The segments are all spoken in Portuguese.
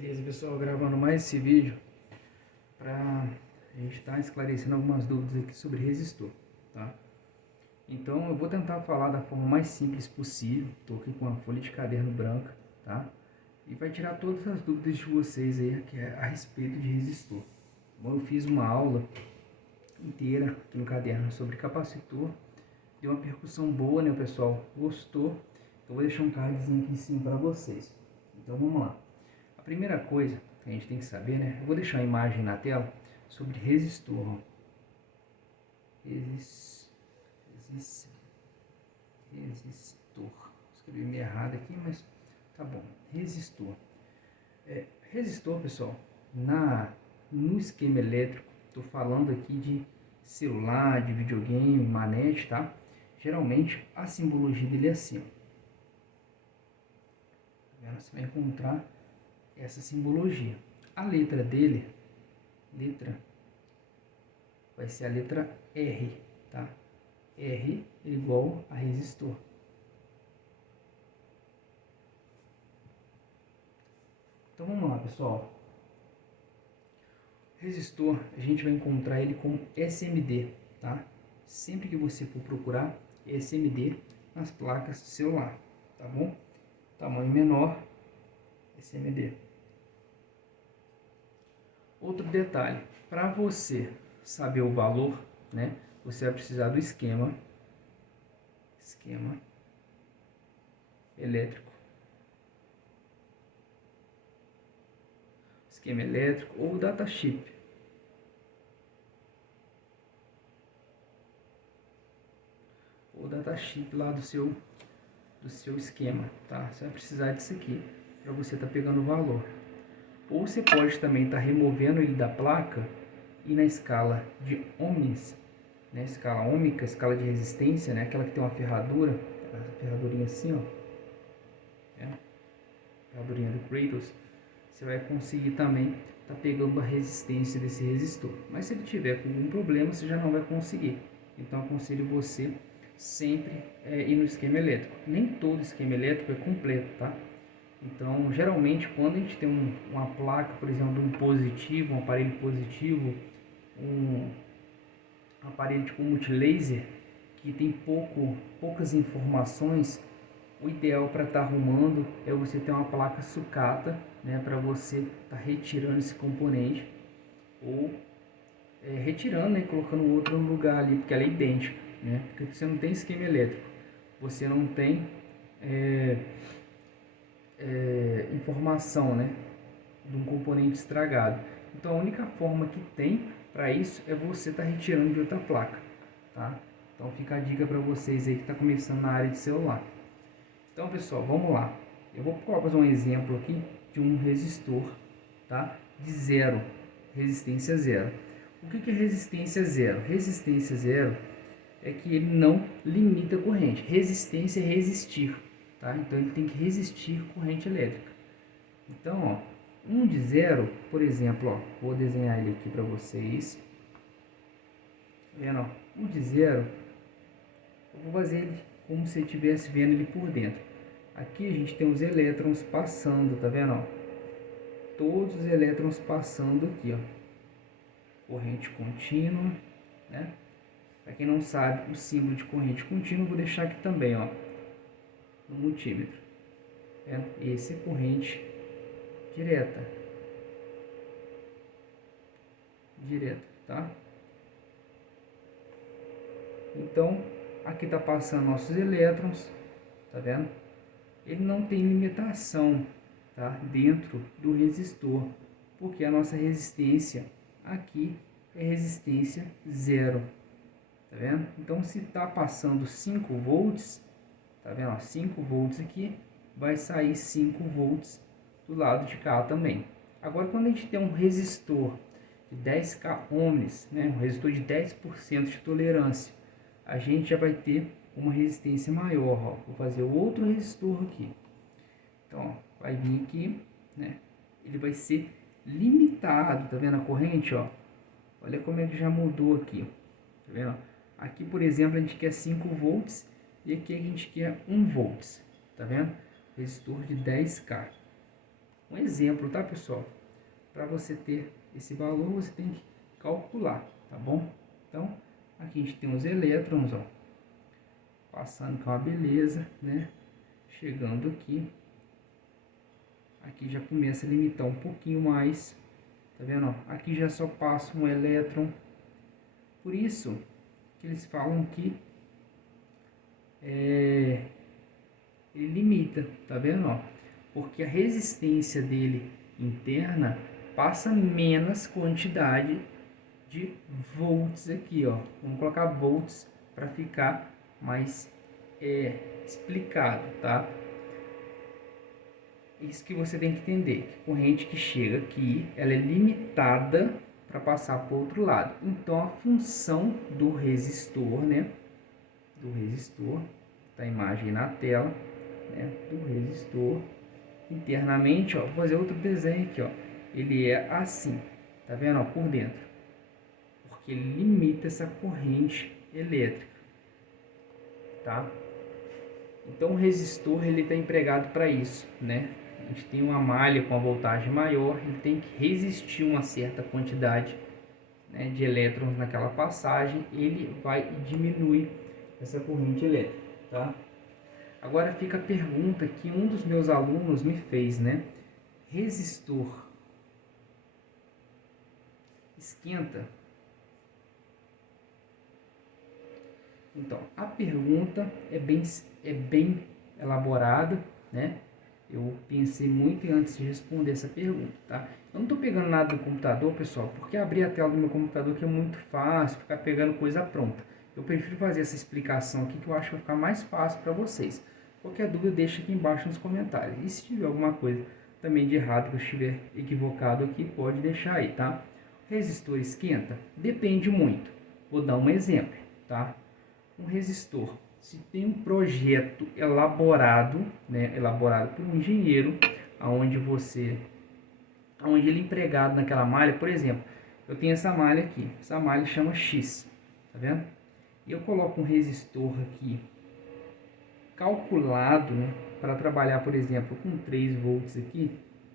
Beleza, pessoal, gravando mais esse vídeo para a gente estar esclarecendo algumas dúvidas aqui sobre resistor, tá? Então eu vou tentar falar da forma mais simples possível. Estou aqui com uma folha de caderno branca, tá? E vai tirar todas as dúvidas de vocês aí que é a respeito de resistor. Bom, eu fiz uma aula inteira aqui no caderno sobre capacitor, deu uma percussão boa, né? O pessoal gostou. Eu vou deixar um cardzinho aqui em cima para vocês. Então vamos lá. A primeira coisa que a gente tem que saber, né? Eu vou deixar a imagem na tela sobre resistor. Resistor. Escrevi meio errado aqui, mas tá bom. Resistor. Resistor, pessoal, no esquema elétrico, estou falando aqui de celular, de videogame, manete, tá? Geralmente a simbologia dele é assim, ó. Você vai encontrar essa simbologia. A letra dele, vai ser a letra R, tá? R igual a resistor. Então vamos lá, pessoal. Resistor, a gente vai encontrar ele com SMD, tá? Sempre que você for procurar SMD nas placas de celular, tá bom? Tamanho menor, SMD. Outro detalhe, para você saber o valor, né? Você vai precisar do esquema elétrico. Esquema elétrico ou datasheet. Ou datasheet lá do seu esquema, tá? Você vai precisar disso aqui para você estar pegando o valor. Ou você pode também estar removendo ele da placa e na escala de ohms, né? Escala ohmica, escala de resistência, né? Aquela que tem uma ferradura, essa ferradurinha assim, ó, ferradurinha do Kratos. Você vai conseguir também estar pegando a resistência desse resistor. Mas se ele tiver com algum problema, você já não vai conseguir. Então aconselho você sempre ir no esquema elétrico. Nem todo esquema elétrico é completo, tá? Então, geralmente, quando a gente tem uma placa, por exemplo, um positivo, um aparelho positivo, um aparelho tipo multilaser, que tem poucas informações, o ideal para estar arrumando é você ter uma placa sucata, né, para você estar retirando esse componente, ou retirando e colocando outro no lugar ali, porque ela é idêntica, né? Porque você não tem esquema elétrico, você não tem informação, né, de um componente estragado. Então a única forma que tem para isso é você estar retirando de outra placa, tá? Então fica a dica para vocês aí que está começando na área de celular. Então pessoal, vamos lá. Eu vou fazer um exemplo aqui de um resistor, tá? De zero, resistência zero. O que é resistência zero? Resistência zero é que ele não limita a corrente. Resistência é resistir, tá? Então ele tem que resistir corrente elétrica. Então, ó, 1 de 0, por exemplo, ó, vou desenhar ele aqui para vocês. Tá vendo, ó? 1 de 0, eu vou fazer ele como se eu estivesse vendo ele por dentro. Aqui a gente tem os elétrons passando, tá vendo, ó? Todos os elétrons passando aqui, ó. Corrente contínua, né? Para quem não sabe o símbolo de corrente contínua, vou deixar aqui também, ó, no multímetro. Esse é corrente direta, tá? Então, aqui tá passando nossos elétrons, tá vendo? Ele não tem limitação, tá? Dentro do resistor, porque a nossa resistência aqui é resistência zero, tá vendo? Então, se tá passando 5 volts, tá vendo? 5 volts aqui, vai sair 5 volts do lado de cá também. Agora, quando a gente tem um resistor de 10k ohms, né, um resistor de 10% de tolerância, a gente já vai ter uma resistência maior, ó. Vou fazer outro resistor aqui. Então, ó, vai vir aqui, né, ele vai ser limitado, tá vendo a corrente, ó? Olha como é que já mudou aqui, tá vendo? Aqui, por exemplo, a gente quer 5 volts e aqui a gente quer 1 volts, tá vendo? Resistor de 10k. um exemplo, tá, pessoal? Para você ter esse valor, você tem que calcular, tá bom? Então, aqui a gente tem os elétrons, ó, passando com a beleza, né? Chegando aqui. Aqui já começa a limitar um pouquinho mais, tá vendo? Ó? Aqui já só passa um elétron. Por isso que eles falam que ele limita, tá vendo? Ó? Porque a resistência dele interna passa menos quantidade de volts aqui, ó. Vamos colocar volts para ficar mais explicado, tá? Isso que você tem que entender, que a corrente que chega aqui, ela é limitada para passar para o outro lado. Então, a função do resistor, né? Do resistor, tá a imagem na tela, né? Do resistor, internamente, ó, vou fazer outro desenho aqui, ó. Ele é assim, tá vendo, ó, por dentro. Porque ele limita essa corrente elétrica, tá? Então, o resistor, ele está empregado para isso, né? A gente tem uma malha com a voltagem maior, ele tem que resistir uma certa quantidade, né, de elétrons naquela passagem, ele vai diminuir essa corrente elétrica, tá? Agora fica a pergunta que um dos meus alunos me fez, né? Resistor esquenta? Então, a pergunta é bem elaborada, né? Eu pensei muito antes de responder essa pergunta, tá? Eu não estou pegando nada do computador, pessoal, porque abrir a tela do meu computador que é muito fácil, ficar pegando coisa pronta. Eu prefiro fazer essa explicação aqui que eu acho que vai ficar mais fácil para vocês. Qualquer dúvida, deixa aqui embaixo nos comentários. E se tiver alguma coisa também de errado que eu estiver equivocado aqui, pode deixar aí, tá? Resistor esquenta? Depende muito. Vou dar um exemplo, tá? Um resistor, se tem um projeto elaborado, né, elaborado por um engenheiro, onde ele é empregado naquela malha, por exemplo, eu tenho essa malha aqui, essa malha chama X, tá vendo? E eu coloco um resistor aqui calculado, né, para trabalhar, por exemplo, com 3 volts aqui,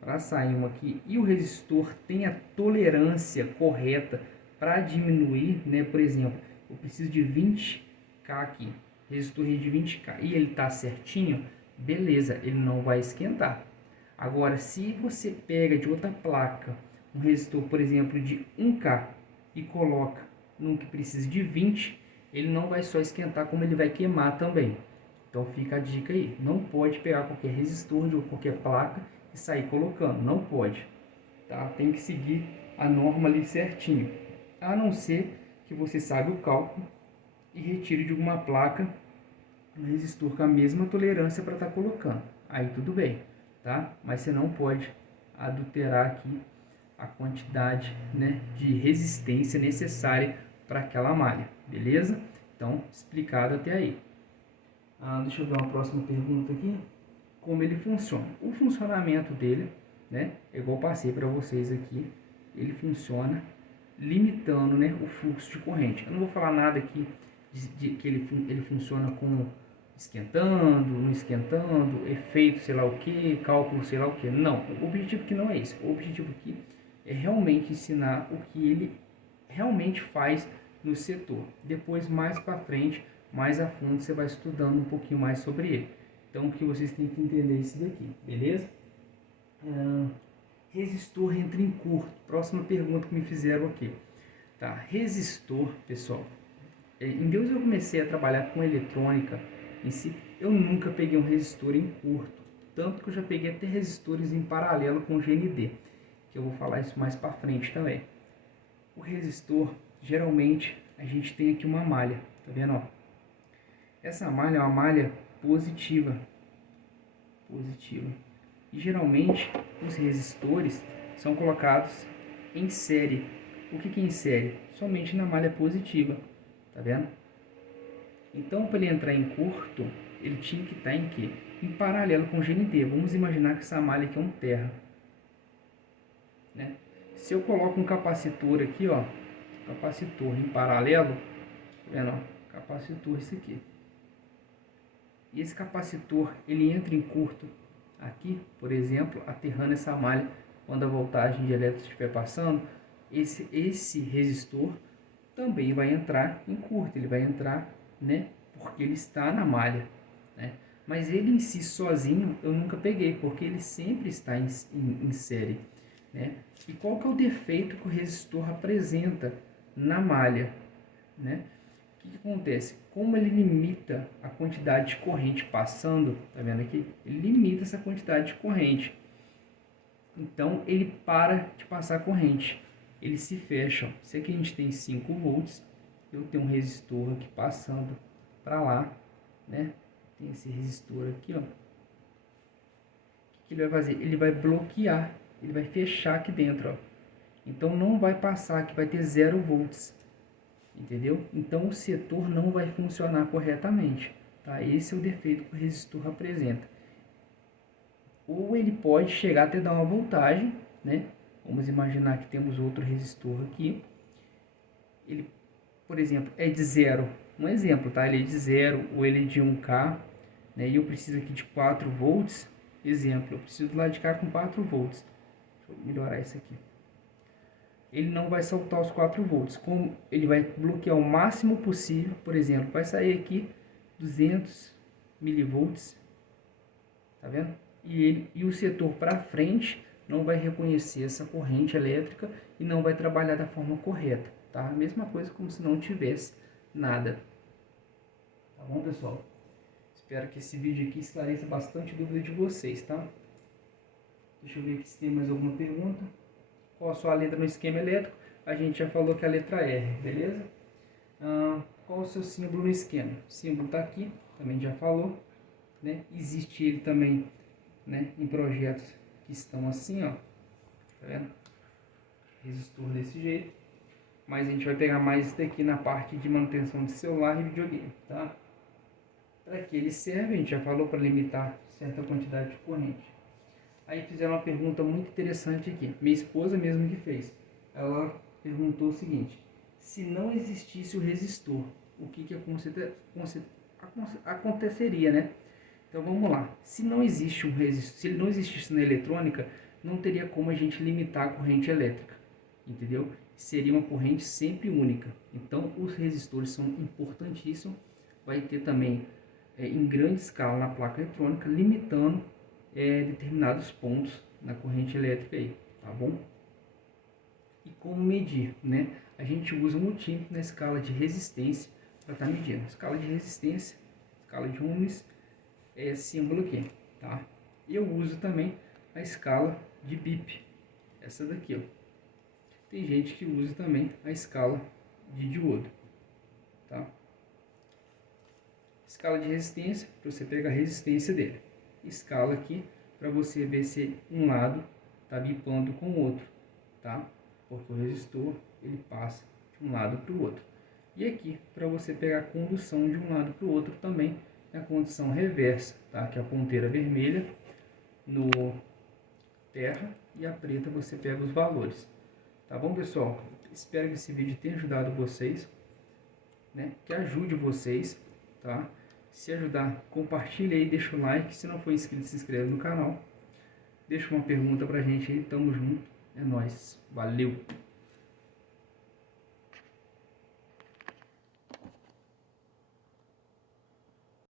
para sair um aqui, e o resistor tem a tolerância correta para diminuir, né, por exemplo, eu preciso de 20k aqui, resistor de 20k, e ele está certinho, beleza, ele não vai esquentar. Agora, se você pega de outra placa um resistor, por exemplo, de 1k e coloca num que precisa de 20, ele não vai só esquentar, como ele vai queimar também. Então fica a dica aí, não pode pegar qualquer resistor de qualquer placa e sair colocando, não pode, tá? Tem que seguir a norma ali certinho, a não ser que você saiba o cálculo e retire de alguma placa um resistor com a mesma tolerância para estar colocando, aí tudo bem, tá? Mas você não pode adulterar aqui a quantidade, né, de resistência necessária para aquela malha, beleza? Então, explicado até aí. Deixa eu ver uma próxima pergunta aqui. Como ele funciona? O funcionamento dele, né, é igual eu passei para vocês aqui, ele funciona limitando, né, o fluxo de corrente. Eu não vou falar nada aqui de que ele funciona com esquentando, não esquentando, efeito sei lá o que, cálculo sei lá o que. Não, o objetivo aqui não é esse. O objetivo aqui é realmente ensinar o que ele realmente faz no setor. Depois, mais para frente, mais a fundo, você vai estudando um pouquinho mais sobre ele. Então, o que vocês têm que entender é isso daqui, beleza? Resistor entra em curto. Próxima pergunta que me fizeram aqui. Tá, resistor, pessoal. Em Deus eu comecei a trabalhar com eletrônica em si. Eu nunca peguei um resistor em curto. Tanto que eu já peguei até resistores em paralelo com o GND. Que eu vou falar isso mais para frente também. O resistor, geralmente, a gente tem aqui uma malha. Tá vendo, ó? Essa malha é uma malha positiva. E geralmente os resistores são colocados em série. O que é em série? Somente na malha positiva, tá vendo? Então, para ele entrar em curto, ele tinha que estar em quê? Em paralelo com o GND. Vamos imaginar que essa malha aqui é um terra, né? Se eu coloco um capacitor aqui, ó, capacitor em paralelo, tá vendo, ó? Capacitor esse aqui. E esse capacitor, ele entra em curto aqui, por exemplo, aterrando essa malha, quando a voltagem de elétrico estiver passando, esse resistor também vai entrar em curto, ele vai entrar, né, porque ele está na malha, né? Mas ele em si sozinho eu nunca peguei, porque ele sempre está em série, né? E qual que é o defeito que o resistor apresenta na malha, né? O que acontece? Como ele limita a quantidade de corrente passando, tá vendo aqui? Ele limita essa quantidade de corrente. Então ele para de passar corrente. Ele se fecha. Ó. Se aqui a gente tem 5 volts, eu tenho um resistor aqui passando para lá, né? Tem esse resistor aqui, ó. O que ele vai fazer? Ele vai bloquear, ele vai fechar aqui dentro, ó. Então não vai passar, aqui vai ter 0 volts. Entendeu? Então o setor não vai funcionar corretamente, tá? Esse é o defeito que o resistor apresenta. Ou ele pode chegar até dar uma voltagem, né? Vamos imaginar que temos outro resistor aqui. Ele, por exemplo, é de 0. Um exemplo, tá? Ele é de 0 ou ele é de 1K, né? E eu preciso aqui de 4 volts. Exemplo, eu preciso do lado de cá com 4 volts. Deixa eu melhorar isso aqui. Ele não vai soltar os 4 volts. Como ele vai bloquear o máximo possível, por exemplo, vai sair aqui 200 milivolts, tá vendo? E o setor para frente não vai reconhecer essa corrente elétrica e não vai trabalhar da forma correta, tá? A mesma coisa como se não tivesse nada. Tá bom, pessoal? Espero que esse vídeo aqui esclareça bastante dúvida de vocês, tá? Deixa eu ver aqui se tem mais alguma pergunta. Qual a sua letra no esquema elétrico? A gente já falou que é a letra R, beleza? Qual o seu símbolo no esquema? O símbolo está aqui, também já falou, né? Existe ele também, né, em projetos que estão assim, ó, tá vendo? Resistor desse jeito. Mas a gente vai pegar mais isso daqui na parte de manutenção de celular e videogame, tá? Para que ele serve, a gente já falou, para limitar certa quantidade de corrente. Aí fizeram uma pergunta muito interessante aqui. Minha esposa mesmo que fez. Ela perguntou o seguinte: se não existisse o resistor, o que aconteceria, né? Então vamos lá. Se não existe um resistor, se ele não existisse na eletrônica, não teria como a gente limitar a corrente elétrica, entendeu? Seria uma corrente sempre única. Então os resistores são importantíssimos. Vai ter também em grande escala na placa eletrônica, limitando determinados pontos na corrente elétrica aí, tá bom? E como medir, né? A gente usa um multímetro na escala de resistência para estar medindo. Escala de resistência, escala de ohms, é esse símbolo aqui, tá? E eu uso também a escala de BIP, essa daqui, ó. Tem gente que usa também a escala de diodo, tá? Escala de resistência, para você pegar a resistência dele. Escala aqui para você ver se um lado está bipando com o outro, tá? Porque o resistor ele passa de um lado para o outro. E aqui para você pegar a condução de um lado para o outro também na condição reversa, tá? Que é a ponteira vermelha no terra e a preta você pega os valores, tá bom, pessoal? Espero que esse vídeo tenha ajudado vocês, né? Que ajude vocês, tá? Se ajudar, compartilha aí, deixa o like. Se não for inscrito, se inscreve no canal. Deixa uma pergunta pra gente aí. Tamo junto. É nóis. Valeu!